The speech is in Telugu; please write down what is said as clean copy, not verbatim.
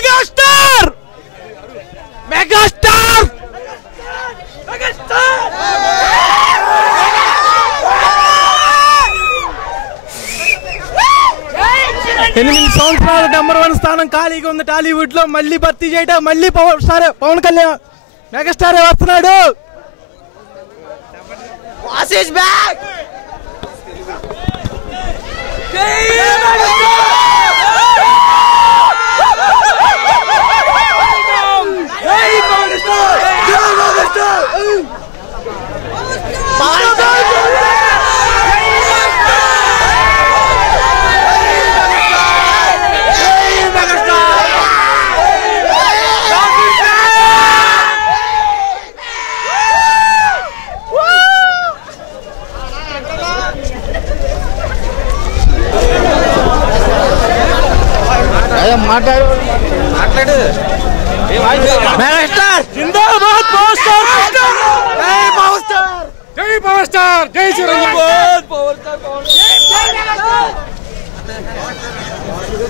మెగాస్టార్ మెగాస్టార్ మెగాస్టార్ 8 సంవత్సరాల నంబర్ 1 స్థానం ఖాళీగా ఉంది టాలీవుడ్ లో. మళ్ళీ భర్తీ చేయడం మళ్ళీ పవన్ కళ్యాణ్ మెగాస్టార్ వస్తున్నాడు. మాట్లాడు మెగాస్టార్ జిందాబాద్ పవర్ స్టార్ జై పవర్ స్టార్ జై పవర్ స్టార్ జై చిరంజీవి పవర్ స్టార్